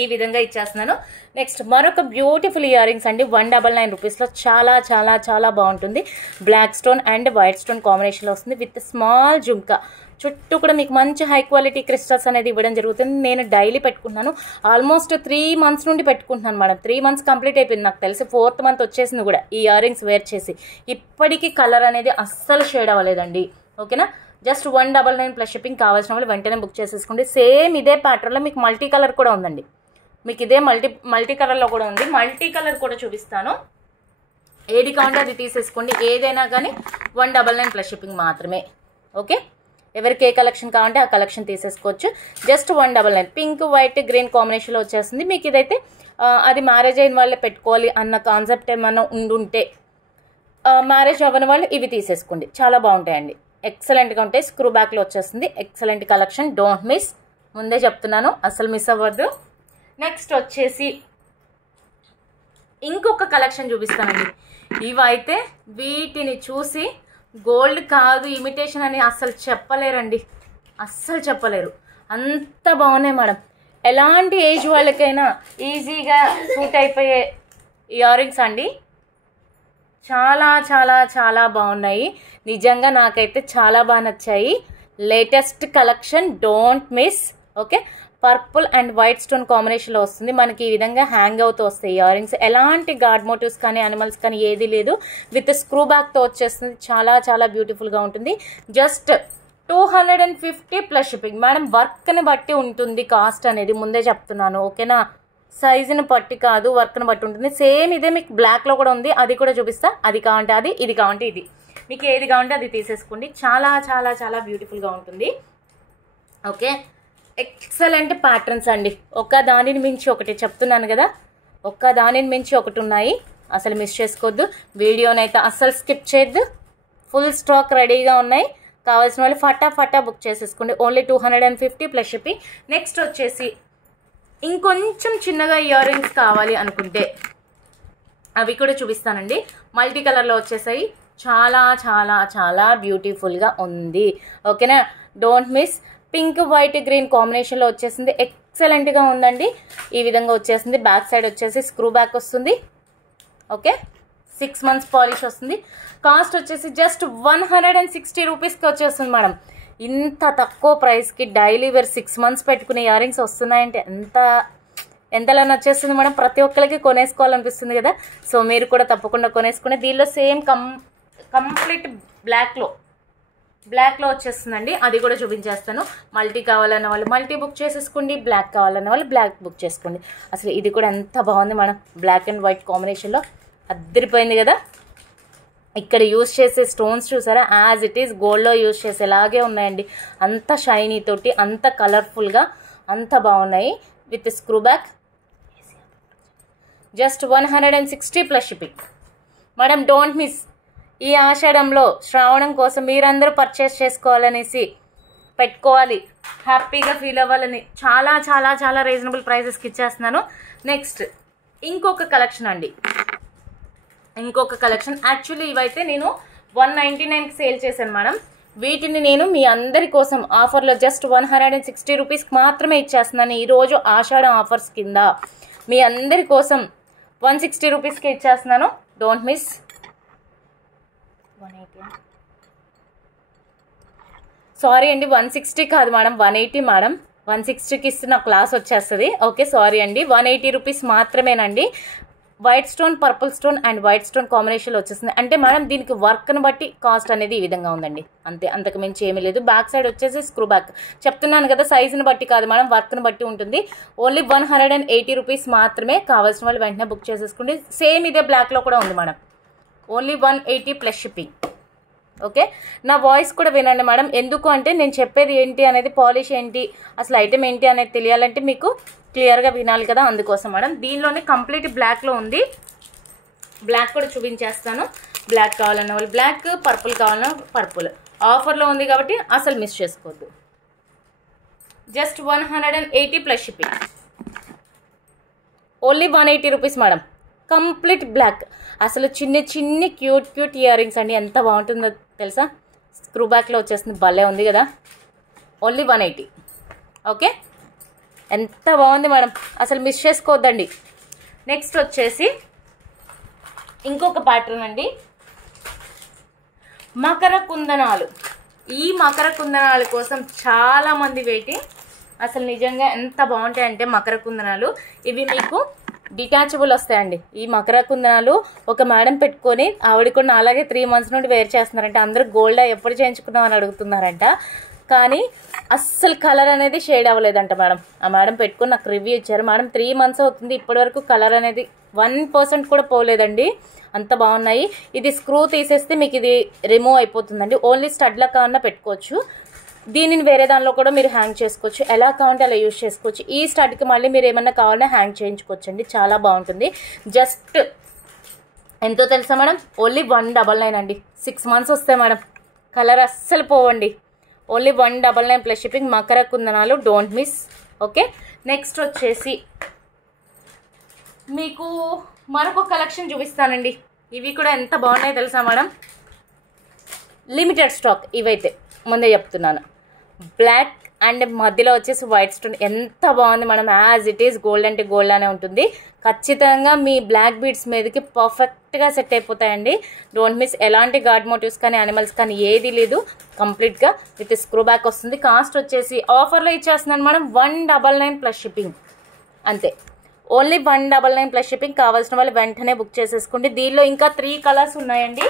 ఈ విధంగా ఇచ్చేస్తున్నాను. నెక్స్ట్ మరొక బ్యూటిఫుల్ ఇయర్ రింగ్స్ అండి 199 రూపీస్లో చాలా చాలా చాలా బాగుంటుంది. Black stone and white stone కాంబినేషన్లో వస్తుంది విత్ స్మాల్ జుమ్కా. చుట్టూ కూడా మీకు మంచి హై క్వాలిటీ క్రిస్టల్స్ అనేది ఇవ్వడం జరుగుతుంది. నేను డైలీ పెట్టుకుంటున్నాను, ఆల్మోస్ట్ 3 months నుండి పెట్టుకుంటున్నాను మేడం. 3 months కంప్లీట్ అయిపోయింది, నాకు తెలిసి 4th month వచ్చేసింది కూడా ఈ ఇయర్ రింగ్స్ వేర్ చేసి. ఇప్పటికీ కలర్ అనేది అస్సలు షేడ్ అవ్వలేదండి. ఓకేనా, జస్ట్ 199 ప్లస్ షిప్పింగ్. కావాల్సిన వాళ్ళు వెంటనే బుక్ చేసేసుకోండి. సేమ్ ఇదే ప్యాటర్న్లో మీకు మల్టీ కలర్ కూడా ఉందండి. మీకు ఇదే మల్టీ కలర్లో కూడా ఉంది. మల్టీ కలర్ కూడా చూపిస్తాను. ఏది కావాలంటే అది తీసేసుకోండి. ఏదైనా కానీ 199 ప్లస్ షిప్పింగ్ మాత్రమే. ఓకే, ఎవరికి ఏ కలెక్షన్ కావాలంటే ఆ కలెక్షన్ తీసేసుకోవచ్చు. జస్ట్ 199. పింక్ వైట్ గ్రీన్ కాంబినేషన్లో వచ్చేస్తుంది. మీకు ఇదైతే అది మ్యారేజ్ అయిన వాళ్ళే పెట్టుకోవాలి అన్న కాన్సెప్ట్ ఏమైనా ఉండుంటే, మ్యారేజ్ అవ్వని వాళ్ళు ఇవి తీసేసుకోండి. చాలా బాగుంటాయండి, ఎక్సలెంట్గా ఉంటాయి. స్క్రూ బ్యాక్లో వచ్చేస్తుంది. Excellent collection, don't miss. ముందే చెప్తున్నాను, అసలు మిస్ అవ్వద్దు. నెక్స్ట్ వచ్చేసి ఇంకొక కలెక్షన్ చూపిస్తానండి. ఇవైతే వీటిని చూసి గోల్డ్ కాదు ఇమిటేషన్ అని అస్సలు చెప్పలేరండి, అస్సలు చెప్పలేరు. అంత బాగున్నాయి మేడం. ఎలాంటి ఏజ్ వాళ్ళకైనా ఈజీగా సూట్ అయిపోయే ఇయర్ రింగ్స్ అండి. చాలా చాలా చాలా బాగున్నాయి. నిజంగా నాకైతే చాలా బాగా నచ్చాయి. Latest collection, don't miss. Okay, purple and white stone కాంబినేషన్లో వస్తుంది. మనకి ఈ విధంగా హ్యాంగ్ అవుతూ వస్తాయి ఇయర్ రింగ్స్. ఎలాంటి గాడ్ మోటివ్స్ కానీ అనిమల్స్ కానీ ఏది లేదు. విత్ స్క్రూ బ్యాక్తో వచ్చేస్తుంది. చాలా చాలా బ్యూటిఫుల్గా ఉంటుంది. Just 250 plus shipping madam. వర్క్ని బట్టి ఉంటుంది కాస్ట్ అనేది, ముందే చెప్తున్నాను. ఓకేనా, సైజుని బట్టి కాదు, వర్క్ని బట్టి ఉంటుంది. సేమ్ ఇదే మీకు బ్లాక్లో కూడా ఉంది, అది కూడా చూపిస్తా. అది కావాలంటే అది, ఇది కావాలంటే ఇది. మీకు ఏది కావాలంటే అది తీసేసుకోండి. చాలా చాలా చాలా బ్యూటిఫుల్గా ఉంటుంది. ఓకే, ఎక్సలెంట్ ప్యాటర్న్స్ అండి. ఒక దానిని మించి ఒకటి చెప్తున్నాను కదా, ఒక్క దానిని మించి ఒకటి ఉన్నాయి. అసలు మిస్ చేసుకోవద్దు. వీడియోనైతే అస్సలు స్కిప్ చేయొద్దు. ఫుల్ స్టాక్ రెడీగా ఉన్నాయి. కావాల్సిన వాళ్ళు ఫటాఫటా బుక్ చేసేసుకోండి. Only 250 plus shipping. నెక్స్ట్ వచ్చేసి ఇంకొంచెం చిన్నగా ఇయర్ రింగ్స్ కావాలి అనుకుంటే అవి కూడా చూపిస్తానండి. మల్టీ కలర్లో వచ్చేసాయి. చాలా చాలా చాలా బ్యూటిఫుల్గా ఉంది. ఓకేనా, don't miss. Pink white green కాంబినేషన్లో వచ్చేసింది. ఎక్సలెంట్గా ఉందండి. ఈ విధంగా వచ్చేసింది. బ్యాక్ సైడ్ వచ్చేసి స్క్రూ బ్యాక్ వస్తుంది. ఓకే, 6 months పాలిష్ వస్తుంది. కాస్ట్ వచ్చేసి జస్ట్ 160 రూపీస్కి వచ్చేస్తుంది మేడం. ఇంత తక్కువ ప్రైస్కి డైలీ వేర్ 6 months పెట్టుకునే ఇయర్ రింగ్స్ వస్తున్నాయంటే ఎంతలా నచ్చేస్తుంది మేడం. ప్రతి ఒక్కరికి కొనేసుకోవాలనిపిస్తుంది కదా. సో మీరు కూడా తప్పకుండా కొనేసుకునే. దీనిలో సేమ్ కంప్లీట్ బ్లాక్లో వచ్చేస్తుందండి. అది కూడా చూపించేస్తాను. మల్టీ కావాలన్న వాళ్ళు మల్టీ బుక్ చేసేసుకోండి, బ్లాక్ కావాలన్న వాళ్ళు బ్లాక్ బుక్ చేసుకోండి. అసలు ఇది కూడా ఎంత బాగుంది మేడం, బ్లాక్ అండ్ వైట్ కాంబినేషన్లో అద్దరిపోయింది కదా. ఇక్కడ యూజ్ చేసే స్టోన్స్ చూసారా, యాజ్ ఇట్ ఈస్ గోల్డ్లో యూజ్ చేసేలాగే ఉన్నాయండి. అంత షైనీ తోటి, అంత కలర్ఫుల్గా, అంత బాగున్నాయి. With screw back. Just 160 plus shipping madam. Don't miss. ఈ ఆషాఢంలో శ్రావణం కోసం మీరందరూ పర్చేస్ చేసుకోవాలనేసి, పెట్టుకోవాలి, హ్యాపీగా ఫీల్ అవ్వాలని చాలా చాలా చాలా రీజనబుల్ ప్రైజెస్కి ఇచ్చేస్తున్నాను. నెక్స్ట్ ఇంకొక కలెక్షన్ అండి. ఇంకొక కలెక్షన్ యాక్చువల్లీ ఇవైతే నేను 199కి సేల్ చేశాను మేడం. వీటిని నేను మీ అందరి కోసం ఆఫర్లో జస్ట్ 160 రూపీస్కి మాత్రమే ఇచ్చేస్తున్నాను. ఈరోజు ఆషాఢం ఆఫర్స్ కింద మీ అందరి కోసం 160 రూపీస్కి ఇచ్చేస్తున్నాను. Don't miss. 180 సారీ అండి, 160 కాదు మేడం, 180 మేడం. 160కి ఇస్తే నా క్లాస్ వచ్చేస్తుంది. ఓకే, సారీ అండి. 180 రూపీస్ మాత్రమేనండి. White stone, purple stone and white stone కాంబినేషన్లో వచ్చేస్తుంది. అంటే మేడం దీనికి వర్క్ని బట్టి కాస్ట్ అనేది ఈ విధంగా ఉందండి, అంతే, అంతకు మించి ఏమీ లేదు. బ్యాక్ సైడ్ వచ్చేసి స్క్రూ బ్యాక్. చెప్తున్నాను కదా, సైజుని బట్టి కాదు మేడం, వర్క్ని బట్టి ఉంటుంది. ఓన్లీ 180 రూపీస్ మాత్రమే. కావాల్సిన వాళ్ళు వెంటనే బుక్ చేసేసుకోండి. సేమ్ ఇదే బ్లాక్లో కూడా ఉంది madam. Only 180 plus shipping. Okay, నా వాయిస్ కూడా వినండి మేడం. ఎందుకు అంటే నేను చెప్పేది ఏంటి అనేది, పాలిష్ ఏంటి, అసలు ఐటెం ఏంటి అనేది తెలియాలంటే మీకు క్లియర్గా వినాలి కదా, అందుకోసం మేడం. దీనిలోనే కంప్లీట్ బ్లాక్లో ఉంది. బ్లాక్ కూడా చూపించేస్తాను. బ్లాక్ కావాలన్న వాళ్ళు బ్లాక్, పర్పుల్ కావాలన్నా పర్పుల్. ఆఫర్లో ఉంది కాబట్టి అసలు మిస్ చేసుకోవద్దు. Just 180 plus shipping. Only 180 rupees madam. Complete black. అసలు చిన్ని క్యూట్ ఇయర్ రింగ్స్ అండి, ఎంత బాగుంటుందో తెలుసా. స్క్రూ బ్యాక్లో వచ్చేస్తుంది, భలే ఉంది కదా. ఓన్లీ 180. ఓకే, ఎంత బాగుంది మేడం, అసలు మిస్ చేసుకోవద్దండి. నెక్స్ట్ వచ్చేసి ఇంకొక ప్యాటర్న్ అండి, మకర కుందనాలు. ఈ మకర కుందనాల కోసం చాలా మంది వెయిటింగ్. అసలు నిజంగా ఎంత బాగుంటాయంటే మకర కుందనాలు, ఇవి మీకు డిటాచబుల్ వస్తాయండి. ఈ మకర కుందనాలు ఒక మేడం పెట్టుకొని ఆవిడ కూడా అలాగే 3 months నుండి వేర్ చేస్తున్నారంట. అందరూ గోల్డ్ ఎప్పుడు చేయించుకున్నాం అని అడుగుతున్నారంట, కానీ అస్సలు కలర్ అనేది షేడ్ అవ్వలేదంట మేడం. ఆ మేడం పెట్టుకొని నాకు రివ్యూ ఇచ్చారు. మేడం 3 months అవుతుంది, ఇప్పటివరకు కలర్ అనేది 1% కూడా పోలేదండి, అంత బాగున్నాయి. ఇది స్క్రూ తీసేస్తే మీకు ఇది రిమూవ్ అయిపోతుందండి. ఓన్లీ స్టడ్లా కావాలన్నా పెట్టుకోవచ్చు. దీనిని వేరే దానిలో కూడా మీరు హ్యాంగ్ చేసుకోవచ్చు, ఎలా కావాలంటే అలా యూజ్ చేసుకోవచ్చు. ఈ స్టడ్కి మళ్ళీ మీరు ఏమన్నా కావాలన్నా హ్యాంగ్ చేయించుకోవచ్చు అండి, చాలా బాగుంటుంది. జస్ట్ ఎంతో తెలుసా మేడం, ఓన్లీ 199 అండి. 6 months వస్తాయి మేడం, కలర్ అస్సలు పోవండి. Only 199 plus shipping. Makar కుందనాలు, don't miss. Okay, next వచ్చేసి మీకు మరొక కలెక్షన్ చూపిస్తానండి. ఇవి కూడా ఎంత బాగున్నాయో తెలుసా మేడం, లిమిటెడ్ స్టాక్. ఇవైతే ముందే చెప్తున్నాను, బ్లాక్ అండ్ మధ్యలో వచ్చేసి వైట్ స్టోన్. ఎంత బాగుంది madam, as it is gold అంటే గోల్డ్ అనే ఉంటుంది. ఖచ్చితంగా మీ బ్లాక్ బీడ్స్ మీదకి పర్ఫెక్ట్గా సెట్ అయిపోతాయండి. Don't miss. ఎలాంటి గాడ్ మోటివ్స్ కానీ యానిమల్స్ కానీ ఏది లేదు, కంప్లీట్గా విత్ స్క్రూ బ్యాక్ వస్తుంది. కాస్ట్ వచ్చేసి ఆఫర్లో ఇచ్చేస్తున్నాను మేడం, 199 ప్లస్ షిప్పింగ్ అంతే. Only 199 plus shipping. కావాల్సిన వాళ్ళు వెంటనే బుక్ చేసేసుకోండి. దీనిలో ఇంకా 3 కలర్స్ ఉన్నాయండి,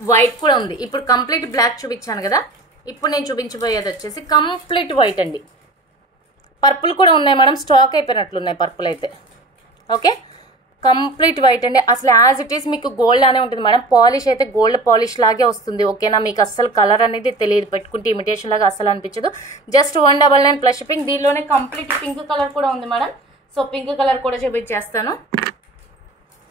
వైట్ కూడా ఉంది. ఇప్పుడు కంప్లీట్ బ్లాక్ చూపించాను కదా, ఇప్పుడు నేను చూపించబోయేది వచ్చేసి కంప్లీట్ వైట్ అండి. పర్పుల్ కూడా ఉన్నాయి మేడం, స్టాక్ అయిపోయినట్లున్నాయి పర్పుల్ అయితే. ఓకే, కంప్లీట్ వైట్ అండి. అసలు యాజ్ ఇట్ ఈస్ మీకు గోల్డ్ అనే ఉంటుంది మేడం. పాలిష్ అయితే గోల్డ్ పాలిష్ లాగే వస్తుంది. ఓకేనా, మీకు అస్సలు కలర్ అనేది తెలియదు, పెట్టుకుంటే ఇమిటేషన్ లాగా అస్సలు అనిపించదు. Just 199 plus shipping. దీనిలోనే కంప్లీట్ పింక్ కలర్ కూడా ఉంది మేడం. సో పింక్ కలర్ కూడా చూపించేస్తాను,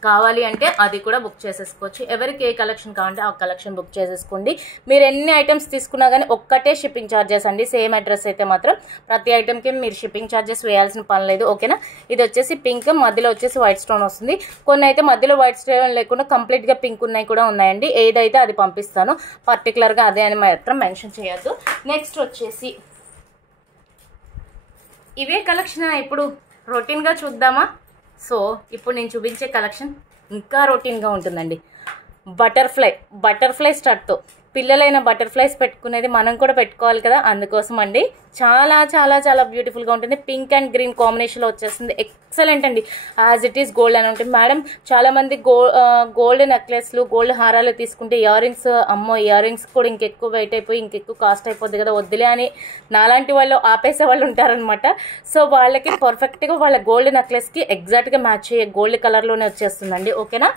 కావాలి అంటే అది కూడా బుక్ చేసేసుకోవచ్చు. ఎవరికి ఏ కలెక్షన్ కావాలంటే ఆ కలెక్షన్ బుక్ చేసేసుకోండి. మీరు ఎన్ని ఐటమ్స్ తీసుకున్నా కానీ ఒక్కటే షిప్పింగ్ ఛార్జెస్ అండి. సేమ్ అడ్రస్ అయితే మాత్రం ప్రతి ఐటమ్కి మీరు షిప్పింగ్ ఛార్జెస్ వేయాల్సిన పని లేదు. ఓకేనా, ఇది వచ్చేసి పింక్, మధ్యలో వచ్చేసి వైట్ స్టోన్ వస్తుంది. కొన్ని అయితే మధ్యలో వైట్ స్టోన్ లేకుండా కంప్లీట్గా పింక్ ఉన్నాయి కూడా ఉన్నాయండి. ఏదైతే అది పంపిస్తాను, పర్టికులర్గా అదే అని మాత్రం మెన్షన్ చేయొద్దు. నెక్స్ట్ వచ్చేసి ఇవే కలెక్షన్ ఇప్పుడు రొటీన్గా చూద్దామా. సో ఇప్పుడు నేను చూపించే కలెక్షన్ ఇంకా రొటీన్గా ఉంటుందండి. బటర్ఫ్లై స్టడ్తో పిల్లలైన బటర్ఫ్లైస్ పెట్టుకునేది మనం కూడా పెట్టుకోవాలి కదా, అందుకోసం అండి. చాలా చాలా చాలా బ్యూటిఫుల్గా ఉంటుంది. పింక్ అండ్ గ్రీన్ కాంబినేషన్లో వచ్చేస్తుంది. ఎక్సలెంట్ అండి, యాజ్ ఇట్ ఈస్ గోల్డ్ అని ఉంటుంది మేడం. చాలామంది గోల్డ్ నెక్లెస్లు, గోల్డ్ హారాలు తీసుకుంటే ఇయర్ రింగ్స్, అమ్మో ఇయర్ రింగ్స్ కూడా ఇంకెక్కువ వెయిట్ అయిపోయి ఇంకెక్కువ కాస్ట్ అయిపోద్ది కదా, వద్దులే అని నాలాంటి వాళ్ళు ఆపేసే వాళ్ళు ఉంటారనమాట. సో వాళ్ళకి పర్ఫెక్ట్గా వాళ్ళ గోల్డ్ నెక్లెస్కి ఎగ్జాక్ట్గా మ్యాచ్ అయ్యే గోల్డ్ కలర్లోనే వచ్చేస్తుందండి. ఓకేనా,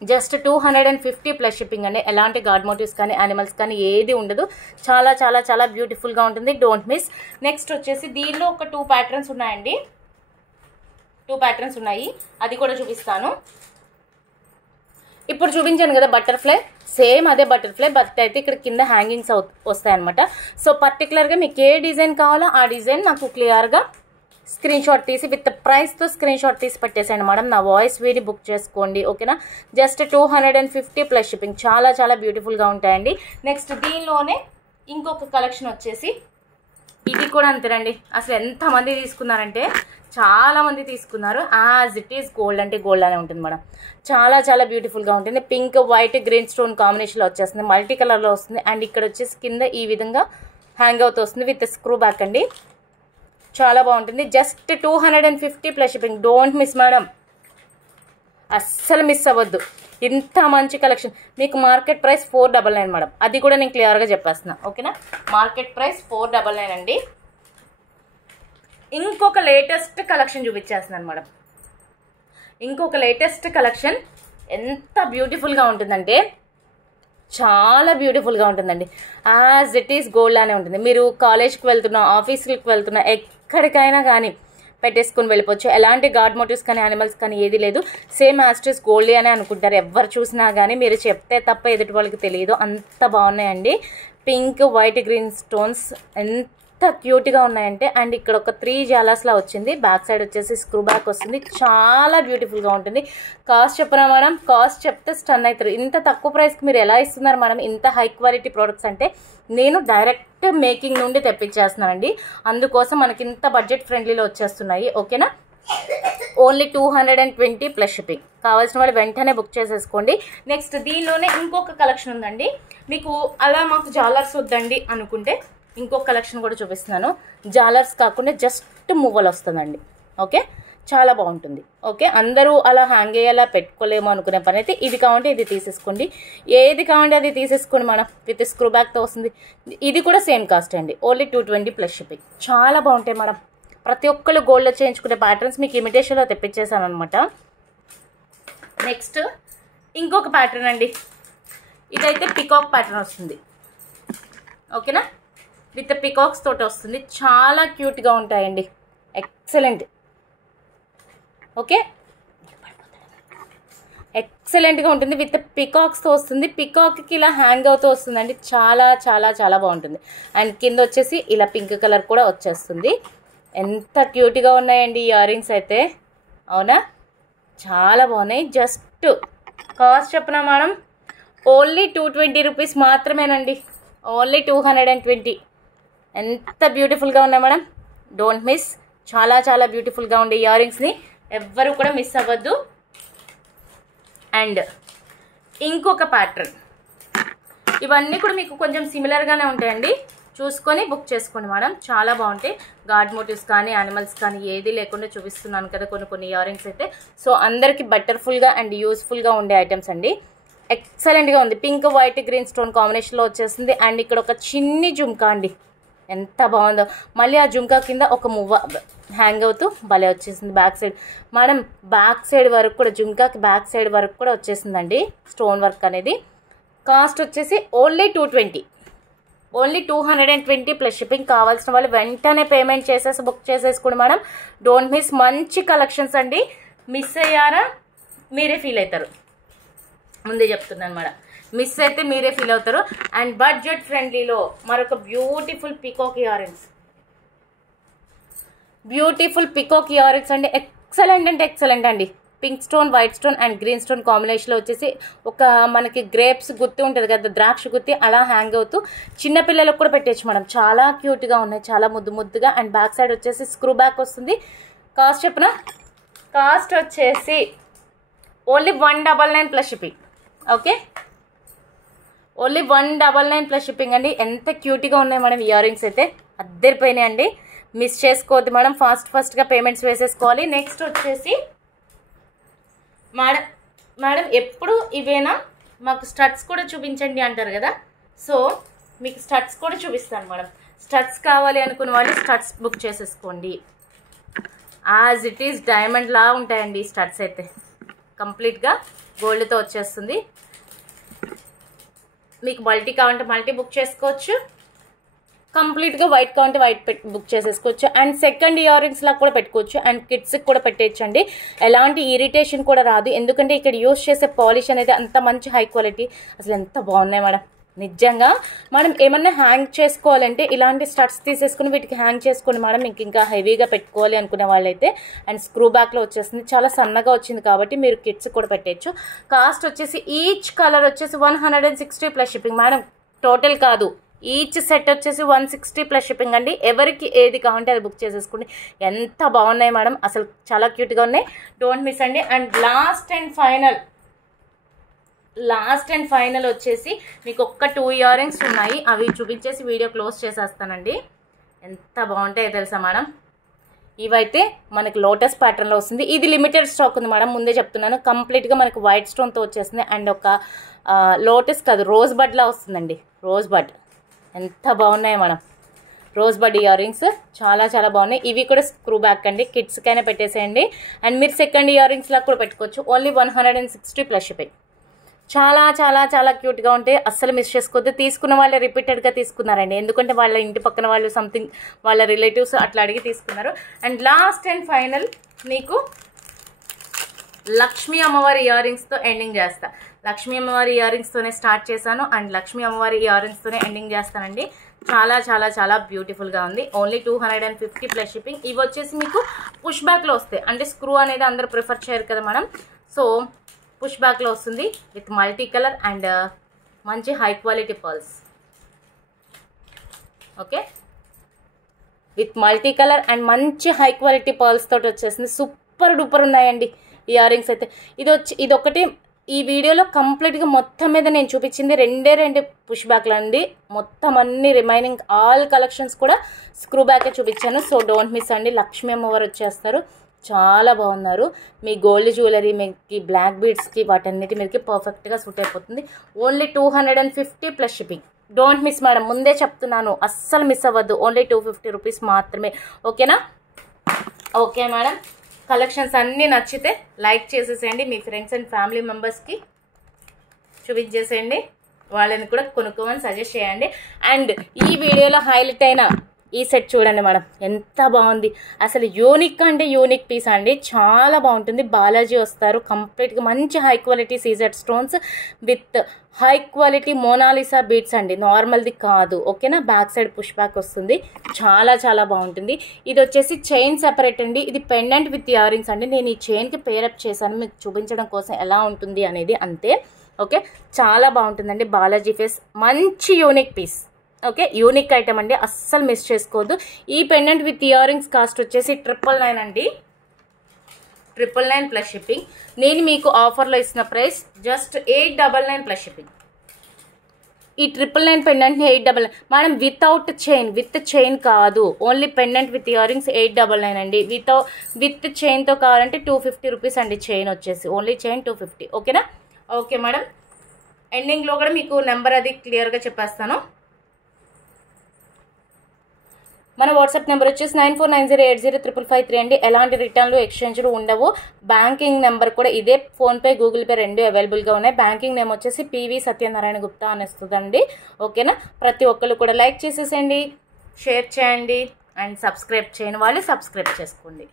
జస్ట్ 250 ప్లస్ షిప్పింగ్ అండి. ఎలాంటి గాడ్ మోటివ్స్ కానీ యానిమల్స్ కానీ ఏది ఉండదు. చాలా చాలా చాలా బ్యూటిఫుల్గా ఉంటుంది, డోంట్ మిస్. నెక్స్ట్ వచ్చేసి దీనిలో ఒక 2 ప్యాటర్న్స్ ఉన్నాయండి. 2 ప్యాటర్న్స్ ఉన్నాయి, అది కూడా చూపిస్తాను. ఇప్పుడు చూపించాను కదా బటర్ఫ్లై, సేమ్ అదే బటర్ఫ్లై, బట్ అయితే ఇక్కడ కింద హ్యాంగింగ్స్ వస్తాయన్నమాట. సో పర్టికులర్గా మీకు ఏ డిజైన్ కావాలో ఆ డిజైన్ నాకు క్లియర్గా స్క్రీన్ షాట్ తీసి విత్ ప్రైస్తో స్క్రీన్ షాట్ తీసి పెట్టేసాను మేడం. నా వాయిస్ వీడి బుక్ చేసుకోండి. ఓకేనా, జస్ట్ 250 ప్లస్ షిప్పింగ్. చాలా చాలా బ్యూటిఫుల్గా ఉంటాయండి. నెక్స్ట్ దీనిలోనే ఇంకొక కలెక్షన్ వచ్చేసి ఇది కూడా అంతేనండి. అసలు ఎంతమంది తీసుకున్నారంటే చాలామంది తీసుకున్నారు. యాజ్ ఇట్ ఈస్ గోల్డ్ అంటే గోల్డ్ అనే ఉంటుంది మేడం. చాలా చాలా బ్యూటిఫుల్గా ఉంటుంది. పింక్, వైట్, గ్రీన్ స్టోన్ కాంబినేషన్లో వచ్చేస్తుంది, మల్టీ కలర్లో వస్తుంది. అండ్ ఇక్కడ వచ్చేసి కింద ఈ విధంగా హ్యాంగ్ అవుతూ వస్తుంది విత్ స్క్రూ బ్యాక్ అండి. చాలా బాగుంటుంది. Just 250 plus shipping. Don't miss madam, అస్సలు మిస్ అవ్వద్దు. ఇంత మంచి కలెక్షన్. మీకు మార్కెట్ ప్రైస్ 499 మేడం, అది కూడా నేను క్లియర్గా చెప్పేస్తున్నా. ఓకేనా, మార్కెట్ ప్రైస్ 499 అండి. ఇంకొక లేటెస్ట్ కలెక్షన్ చూపించేస్తున్నాను మేడం. ఇంకొక లేటెస్ట్ కలెక్షన్ ఎంత బ్యూటిఫుల్గా ఉంటుందంటే చాలా బ్యూటిఫుల్గా ఉంటుందండి. యాజ్ ఇట్ ఈస్ గోల్డ్ అనే ఉంటుంది. మీరు కాలేజ్కి వెళ్తున్నా, ఆఫీస్కి వెళ్తున్నా, ఎక్కడికైనా కానీ పెట్టేసుకుని వెళ్ళిపోవచ్చు. ఎలాంటి గాడ్ మోటివ్స్ కానీ యానిమల్స్ కానీ ఏది లేదు. Same as it is gold అని అనుకుంటారు ఎవరు చూసినా కానీ. మీరు చెప్తే తప్ప ఎదుటి వాళ్ళకి తెలియదు, అంత బాగున్నాయండి. పింక్, వైట్, గ్రీన్ స్టోన్స్ ఎంత క్యూట్గా ఉన్నాయంటే. అండ్ ఇక్కడ ఒక 3 జాలర్స్లా వచ్చింది, బ్యాక్ సైడ్ వచ్చేసి స్క్రూ బ్యాక్ వస్తుంది, చాలా బ్యూటిఫుల్గా ఉంటుంది. కాస్ట్ చెప్పనా మేడం? కాస్ట్ చెప్తే స్టన్ అవుతారు. ఇంత తక్కువ ప్రైస్కి మీరు ఎలా ఇస్తున్నారు మేడం ఇంత హై క్వాలిటీ ప్రోడక్ట్స్ అంటే? నేను డైరెక్ట్ మేకింగ్ నుండి తెప్పించేస్తున్నానండి, అందుకోసం మనకి ఇంత బడ్జెట్ ఫ్రెండ్లీలో వచ్చేస్తున్నాయి. ఓకేనా? Only 220 plus shipping. కావాల్సిన వాళ్ళు వెంటనే బుక్ చేసేసుకోండి. నెక్స్ట్ దీనిలోనే ఇంకొక కలెక్షన్ ఉందండి. మీకు అలా మాకు జాలర్స్ వద్దండి అనుకుంటే ఇంకొక కలెక్షన్ కూడా చూపిస్తున్నాను. జాలర్స్ కాకుండా జస్ట్ మువ్వలు వస్తుందండి. ఓకే, చాలా బాగుంటుంది. ఓకే, అందరూ అలా హ్యాంగ్ అయ్యేలా పెట్టుకోలేము అనుకునే పని అయితే ఇది కావాలంటే ఇది తీసేసుకోండి, ఏది కావాలంటే అది తీసేసుకోండి మేడం. విత్ స్క్రూ బ్యాక్తో వస్తుంది. ఇది కూడా సేమ్ కాస్ట్ అండి, ఓన్లీ 220 ప్లస్ షిప్పింగ్. చాలా బాగుంటాయి మేడం. ప్రతి ఒక్కళ్ళు గోల్డ్లో చేయించుకునే ప్యాటర్న్స్ మీకు ఇమిటేషన్లో తెప్పించేసాను అనమాట. నెక్స్ట్ ఇంకొక ప్యాటర్న్ అండి, ఇదైతే పికాక్ ప్యాటర్న్ వస్తుంది. ఓకేనా? విత్ పికాక్స్ తోటి వస్తుంది, చాలా క్యూట్గా ఉంటాయండి, ఎక్సలెంట్. ఓకే, ఎక్సలెంట్గా ఉంటుంది. విత్ పికాక్స్తో వస్తుంది, పికాక్కి ఇలా హ్యాంగ్ అవుతూ వస్తుందండి, చాలా చాలా చాలా బాగుంటుంది. అండ్ కింద వచ్చేసి ఇలా పింక్ కలర్ కూడా వచ్చేస్తుంది. ఎంత క్యూట్గా ఉన్నాయండి ఈ ఇయర్ రింగ్స్ అయితే, అవునా? చాలా బాగున్నాయి. జస్ట్ కాస్ట్ చెప్పనా మేడం? ఓన్లీ 220 రూపీస్ మాత్రమేనండి, ఓన్లీ 220. ఎంత బ్యూటిఫుల్గా ఉన్నాయి మేడం, డోంట్ మిస్. చాలా చాలా బ్యూటిఫుల్గా ఉండే ఇయర్ రింగ్స్ని ఎవ్వరు కూడా మిస్ అవ్వద్దు. అండ్ ఇంకొక ప్యాటర్న్, ఇవన్నీ కూడా మీకు కొంచెం సిమిలర్గానే ఉంటాయండి, చూసుకొని బుక్ చేసుకోండి మేడం, చాలా బాగుంటాయి. గాడ్ మోటివ్స్ కానీ యానిమల్స్ కానీ ఏది లేకుండా చూపిస్తున్నాను కదా కొన్ని ఇయర్ రింగ్స్ అయితే. సో అందరికీ బటర్ఫుల్గా అండ్ యూస్ఫుల్గా ఉండే ఐటమ్స్ అండి. ఎక్సలెంట్గా ఉంది, పింక్ వైట్ గ్రీన్ స్టోన్ కాంబినేషన్లో వచ్చేసింది. అండ్ ఇక్కడ ఒక చిన్ని జుమ్కా అండి, ఎంత బాగుందో. మళ్ళీ ఆ జుమ్కా కింద ఒక మువ్వ హ్యాంగ్ అవుతూ భలే వచ్చేసింది. Back side madam, back side వరకు కూడా జుమ్కాకి బ్యాక్ సైడ్ వరకు కూడా వచ్చేసిందండి స్టోన్ వర్క్ అనేది. కాస్ట్ వచ్చేసి ఓన్లీ 220, ఓన్లీ 220 ప్లస్ షిప్పింగ్. కావాల్సిన వాళ్ళు వెంటనే పేమెంట్ చేసేసి బుక్ చేసేసుకోండి మేడం, డోంట్ మిస్. మంచి కలెక్షన్స్ అండి, మిస్ అయ్యారా మీరే ఫీల్ అవుతారు, ముందే చెప్తున్నాను మేడం, మిస్ అయితే మీరే ఫీల్ అవుతారు. అండ్ బడ్జెట్ ఫ్రెండ్లీలో మరొక beautiful peacock ear rings, beautiful peacock year rings అండి, ఎక్సలెంట్ అంటే ఎక్సలెంట్ అండి. Pink stone white stone and green stone కాంబినేషన్లో వచ్చేసి ఒక మనకి గ్రేప్స్ గుత్తి ఉంటుంది కదా, ద్రాక్ష గుత్తి అలా హ్యాంగ్ అవుతూ చిన్నపిల్లలకు కూడా పెట్టచ్చు మేడం, చాలా క్యూట్గా ఉన్నాయి, చాలా ముద్దుగా. అండ్ బ్యాక్ సైడ్ వచ్చేసి స్క్రూ బ్యాక్ వస్తుంది. కాస్ట్ చెప్పనా? కాస్ట్ వచ్చేసి only 199 plus shipping. Okay, only 199 plus shipping అండి. ఎంత క్యూట్గా ఉన్నాయి మేడం ఇయర్ రింగ్స్ అయితే, అద్దరిపోయినాయి అండి, మిస్ చేసుకోవద్దు మేడం, ఫాస్ట్గా పేమెంట్స్ వేసేసుకోవాలి. నెక్స్ట్ వచ్చేసి మేడం ఎప్పుడు ఇవేనా, మాకు స్టడ్స్ కూడా చూపించండి అంటారు కదా, సో మీకు స్టడ్స్ కూడా చూపిస్తాను మేడం. స్టడ్స్ కావాలి అనుకున్న వాళ్ళు స్టడ్స్ బుక్ చేసేసుకోండి. యాజ్ ఇట్ ఈస్ డైమండ్ లా ఉంటాయండి ఈ స్టడ్స్ అయితే, కంప్లీట్గా గోల్డ్తో వచ్చేస్తుంది. మీకు మల్టీ కావాలంటే మల్టీ బుక్ చేసుకోవచ్చు, కంప్లీట్గా వైట్ కావాలంటే వైట్ బుక్ చేసేసుకోవచ్చు. అండ్ సెకండ్ ఇయర్ రింగ్స్ లాగా కూడా పెట్టుకోవచ్చు, అండ్ కిడ్స్కి కూడా పెట్టేయచ్చండి, ఎలాంటి ఇరిటేషన్ కూడా రాదు. ఎందుకంటే ఇక్కడ యూస్ చేసే పాలిష్ అనేది అంత మంచి హై క్వాలిటీ, అసలు ఎంత బాగున్నాయి మేడం నిజంగా. మనం ఏమన్నా హ్యాంగ్ చేసుకోవాలంటే ఇలాంటి స్టడ్స్ తీసేసుకుని వీటికి హ్యాంగ్ చేసుకోండి మేడం, మీకు ఇంకా హెవీగా పెట్టుకోవాలి అనుకునే వాళ్ళైతే. అండ్ స్క్రూ బ్యాక్లో వచ్చేసింది, చాలా సన్నగా వచ్చింది కాబట్టి మీరు కిడ్స్ కూడా పెట్టేయచ్చు. కాస్ట్ వచ్చేసి ఈచ్ కలర్ వచ్చేసి 160 ప్లస్ షిప్పింగ్ మేడం, టోటల్ కాదు, ఈచ్ సెట్ వచ్చేసి 160 ప్లస్ షిప్పింగ్ అండి. ఎవరికి ఏది కావాలంటే అది బుక్ చేసేసుకోండి. ఎంత బాగున్నాయి మేడం, అసలు చాలా క్యూట్గా ఉన్నాయి, డోంట్ మిస్ అండి. అండ్ లాస్ట్ అండ్ ఫైనల్ వచ్చేసి మీకు ఒక్క 2 ఇయర్ రింగ్స్ ఉన్నాయి, అవి చూపించేసి వీడియో క్లోజ్ చేసేస్తానండి. ఎంత బాగుంటాయో తెలుసా మేడం, ఇవైతే మనకి లోటస్ ప్యాటర్న్లో వస్తుంది. ఇది లిమిటెడ్ స్టాక్ ఉంది మేడం, ముందే చెప్తున్నాను. కంప్లీట్గా మనకు వైట్ స్టోన్తో వచ్చేస్తుంది. అండ్ ఒక లోటస్ కాదు, రోజ్ బడ్లా వస్తుందండి, రోజ్ బడ్. ఎంత బాగున్నాయి మేడం రోజ్ బడ్ ఇయర్ రింగ్స్, చాలా చాలా బాగున్నాయి. ఇవి కూడా స్క్రూ బ్యాక్ అండి, కిడ్స్కైనా పెట్టేసేయండి. అండ్ మీరు సెకండ్ ఇయర్ రింగ్స్ లాగా కూడా పెట్టుకోవచ్చు. Only 160 plus shipping. చాలా చాలా చాలా క్యూట్గా ఉంటాయి, అస్సలు మిస్ చేసుకోవద్దు. తీసుకున్న వాళ్ళే రిపీటెడ్గా తీసుకున్నారండి, ఎందుకంటే వాళ్ళ ఇంటి పక్కన వాళ్ళు సంథింగ్ వాళ్ళ రిలేటివ్స్ అట్లా అడిగి తీసుకున్నారు. అండ్ లాస్ట్ అండ్ ఫైనల్ మీకు లక్ష్మీ అమ్మవారి ఇయర్ రింగ్స్తో ఎండింగ్ చేస్తా. లక్ష్మీ అమ్మవారి ఇయర్ రింగ్స్తోనే స్టార్ట్ చేశాను అండ్ లక్ష్మీ అమ్మవారి ఇయర్ రింగ్స్తోనే ఎండింగ్ చేస్తానండి. చాలా చాలా చాలా బ్యూటిఫుల్గా ఉంది. Only 250 plus shipping. ఇవి వచ్చేసి మీకు పుష్ బ్యాక్లో వస్తాయి, అంటే స్క్రూ అనేది అందరూ ప్రిఫర్ చేయరు కదా మేడం. సో పుష్ బ్యాక్లో వస్తుంది విత్ మల్టీ కలర్ అండ్ మంచి high quality pearls. Okay, with multi colour and మంచి హై క్వాలిటీ పర్ల్స్ తోటి వచ్చేసింది. సూపర్ డూపర్ ఉన్నాయండి ఇయర్ రింగ్స్ అయితే. ఇదొకటి ఈ వీడియోలో కంప్లీట్గా మొత్తం మీద నేను చూపించింది రెండు పుష్ బ్యాక్లు అండి. మొత్తం అన్ని రిమైనింగ్ ఆల్ కలెక్షన్స్ కూడా స్క్రూ బ్యాకే చూపించాను. సో డోంట్ మిస్ అండి. లక్ష్మీ అమ్మవారు వచ్చేస్తారు, చాలా బాగున్నారు. మీ గోల్డ్ జ్యువెలరీ, మీకు బ్లాక్ బీడ్స్కి వాటన్నిటి మీదకి పర్ఫెక్ట్గా సూట్ అయిపోతుంది. Only 250 plus shipping. Don't miss madam, ముందే చెప్తున్నాను, అస్సలు మిస్ అవ్వద్దు. ఓన్లీ 250 రూపీస్ మాత్రమే. ఓకేనా? ఓకే మేడం, కలెక్షన్స్ అన్నీ నచ్చితే లైక్ చేసేసేయండి, మీ ఫ్రెండ్స్ అండ్ ఫ్యామిలీ మెంబర్స్కి చూపించేసేయండి, వాళ్ళని కూడా కొనుక్కోమని సజెస్ట్ చేయండి. అండ్ ఈ వీడియోలో హైలైట్ అయిన ఈ సెట్ చూడండి మేడం, ఎంత బాగుంది అసలు. యూనిక్ అంటే యూనిక్ పీస్ అండి, చాలా బాగుంటుంది. బాలాజీ వస్తారు, కంప్లీట్గా మంచి high quality CZ stones with high quality Mona Lisa beads అండి, నార్మల్ది కాదు. ఓకేనా? బ్యాక్ సైడ్ పుష్ బ్యాక్ వస్తుంది, చాలా చాలా బాగుంటుంది. ఇది వచ్చేసి చైన్ సెపరేట్ అండి, ఇది పెండెంట్ విత్ ఇయర్ రింగ్స్ అండి. నేను ఈ చైన్కి పేరప్ చేశాను మీకు చూపించడం కోసం ఎలా ఉంటుంది అనేది, అంతే. ఓకే, చాలా బాగుంటుందండి. బాలాజీ ఫేస్ మంచి unique piece. Okay, unique item అండి, అస్సలు మిస్ చేసుకోవద్దు. ఈ pendant with ear rings cost వచ్చేసి 999 అండి. 999 ప్లస్ షిప్పింగ్. నేను మీకు ఆఫర్లో ఇస్తున్న ప్రైస్ జస్ట్ 899 ప్లస్ షిప్పింగ్. ఈ 999 పెండెంట్ని 899 madam, without chain, with chain కాదు, only pendant with year rings 899 అండి. విత్ చైన్తో కావాలంటే 250 రూపీస్ అండి. చైన్ వచ్చేసి ఓన్లీ చైన్ 250. ఓకేనా? ఓకే మేడం, ఎండింగ్లో కూడా మీకు నెంబర్ అది క్లియర్గా చెప్పేస్తాను. మన వాట్సాప్ నెంబర్ వచ్చేసి 9490805553 అండి. ఎలాంటి రిటర్న్లు ఎక్స్చేంజ్లు ఉండవు. బ్యాంకింగ్ నెంబర్ కూడా ఇదే, ఫోన్పే గూగుల్ పే రెండు అవైలబుల్గా ఉన్నాయి. బ్యాంకింగ్ నేమ్ వచ్చేసి పివి సత్యనారాయణ గుప్తా అని వస్తుందండి. ఓకేనా? ప్రతి ఒక్కరు కూడా లైక్ చేసేసేయండి, షేర్ చేయండి అండ్ సబ్స్క్రైబ్ చేయని వాళ్ళు సబ్స్క్రైబ్ చేసుకోండి.